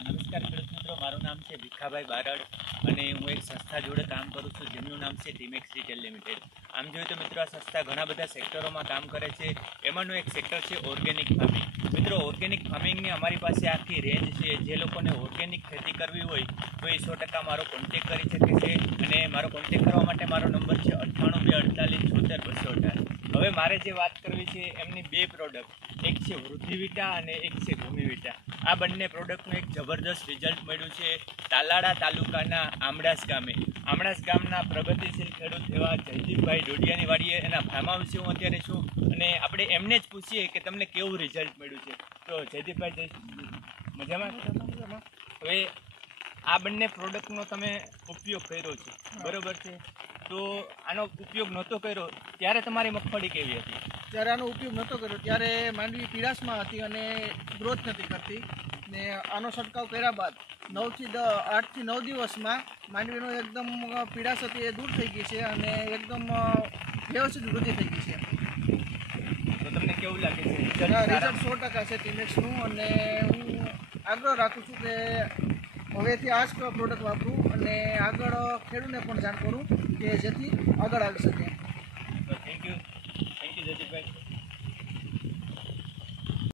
નમસ્કાર ખેડૂત મિત્રો, મારું નામ છે ભીખાભાઈ બારડ અને હું એક સંસ્થા જોડે કામ કરું છું જેમનું નામ છે ટીમેક્સ રિટેલ લિમિટેડ. આમ જોઈએ તો મિત્રો, આ સંસ્થા ઘણા બધા સેક્ટરોમાં કામ કરે છે. એમાંનું એક સેક્ટર છે ઓર્ગેનિક ફાર્મિંગ. મિત્રો, ઓર્ગેનિક ફાર્મિંગની અમારી પાસે આખી રેન્જ છે. જે લોકોને ઓર્ગેનિક ખેતી કરવી હોય તો એ 100% મારો કોન્ટેક કરી શકે છે. અને મારો કોન્ટેક કરવા માટે મારો નંબર છે 9824487218. હવે મારે જે વાત કરવી છે એમની બે પ્રોડક્ટ, એક છે વૃદ્ધિવિટા અને એક છે ભૂમિવિટા. આ બંને પ્રોડક્ટનું એક જબરદસ્ત રિઝલ્ટ મળ્યું છે તાલાળા તાલુકાના આમડાસ ગામે. આમડાસ ગામના પ્રગતિશીલ ખેડૂત એવા જયદીપભાઈ ડોડિયાની વાડીએ એના ફાર્મ હાઉસે હું અત્યારે છું અને આપણે એમને જ પૂછીએ કે તમને કેવું રિઝલ્ટ મળ્યું છે. તો જયદીપભાઈ, મજામાં? હવે આ બંને પ્રોડક્ટનો તમે ઉપયોગ કર્યો છે, બરોબર છે? તો આનો ઉપયોગ નહોતો કર્યો ત્યારે તમારી મગફળી કેવી હતી? જ્યારે આનો ઉપયોગ નહોતો કર્યો ત્યારે માંડવી પીળાશમાં હતી અને ગ્રોથ નથી કરતી. ને આનો છંટકાવ કર્યા બાદ 8 થી 9 દિવસમાં માંડવીનો એકદમ પીળાશ હતી એ દૂર થઈ ગઈ છે અને એકદમ વ્યવસ્થિત વૃદ્ધિ થઈ ગઈ છે. તો તમને કેવું લાગે છે? રિઝલ્ટ 100% છે ટીમેક્સનું. અને હું આગ્રહ રાખું છું કે હવેથી આ જ પ્રોડક્ટ વાપરું અને આગળ ખેડૂતને પણ જાણ કરું કે જેથી આગળ આવી શકે. Thank you જયદીપભાઈ.